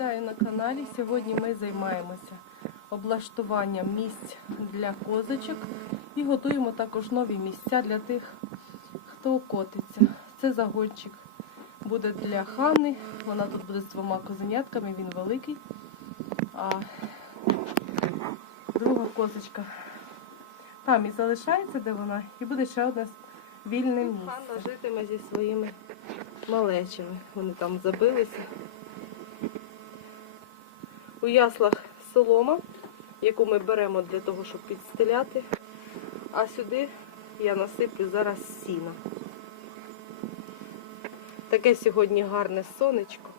на каналі. Сьогодні ми займаємося облаштуванням місць для козочок і готуємо також нові місця для тих, хто котиться. Це загончик буде для Хани. Вона тут буде з двома козенятками, він великий. А друга козочка там і залишається, де вона, і буде ще одне вільне місце. Ханна житиме зі своїми малечами. Вони там забилися. У яслах солома, яку ми беремо для того, щоб підстеляти. А сюди я насиплю зараз сіна. Таке сьогодні гарне сонечко.